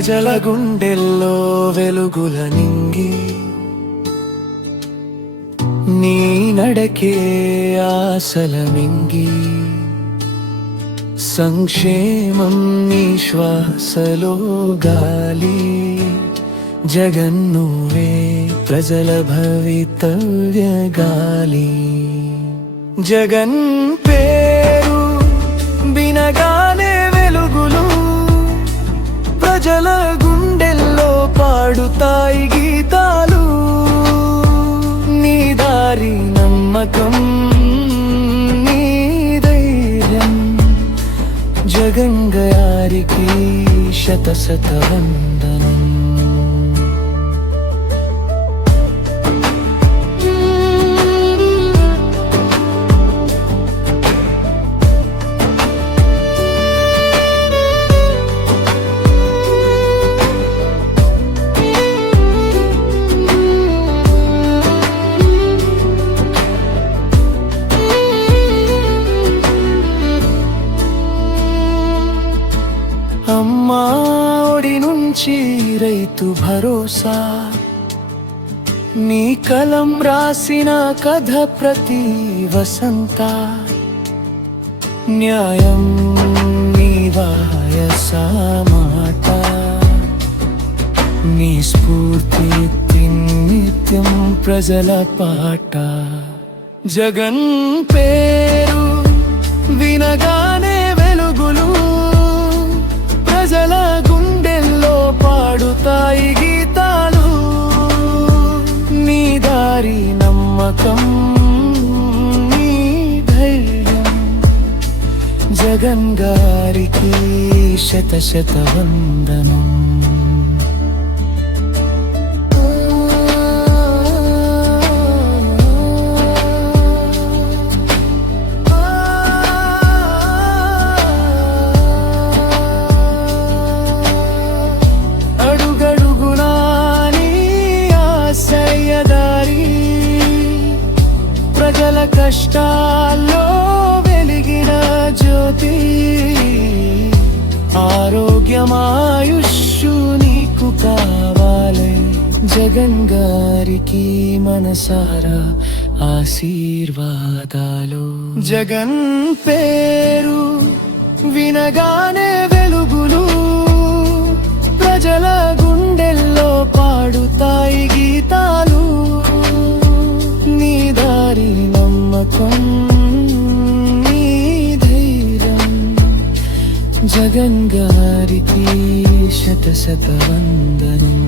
ప్రజల గుండెల్లో వెలుగుల నింగి, నీ నడకే ఆశల మింగి, సంక్షేమం నీ శ్వాసలో గాలి, జగన్ నువ్వే ప్రజల భవితవ్య గాలి. జగన్ పేరు వినగానే వెలుగులు, ప్రజల గుండెల్లో పాడుతాయి గీతాలు. నీ దారి నమ్మకం, నీ ధైర్యం, జగన్ గారికి శత శత వందనం. అమ్మా ఒడి నుంచి రైతు భరోసా, నీ కలం రాసిన కథ ప్రతి వసంత. న్యాయం నీ వాయస మాట, నీ స్ఫూర్తి నిత్యం ప్రజల పాట. జగన్ పేరు వినగానే వెలుగులు, ప్రజల గుండెల్లో పాడుతాయి గీతాలు. నీ దారి నమ్మకం, నీ ధైర్యం, జగన్ గారికి శత శత వందనం. ప్రజల కష్టాల్లో వెలిగిన జ్యోతి, ఆరోగ్యమాయుష్షు నీకు కావాలి. జగన్ గారికి మనసారా ఆశీర్వాదాలు. జగన్ పేరు వినగానే వెలుగులు, ప్రజల గుండెల్లో పాడుతాయి గీతాలు. నీ దారి నమ్మకం, నీ ధైర్యం, జగన్ గారికి శత శత వందనం.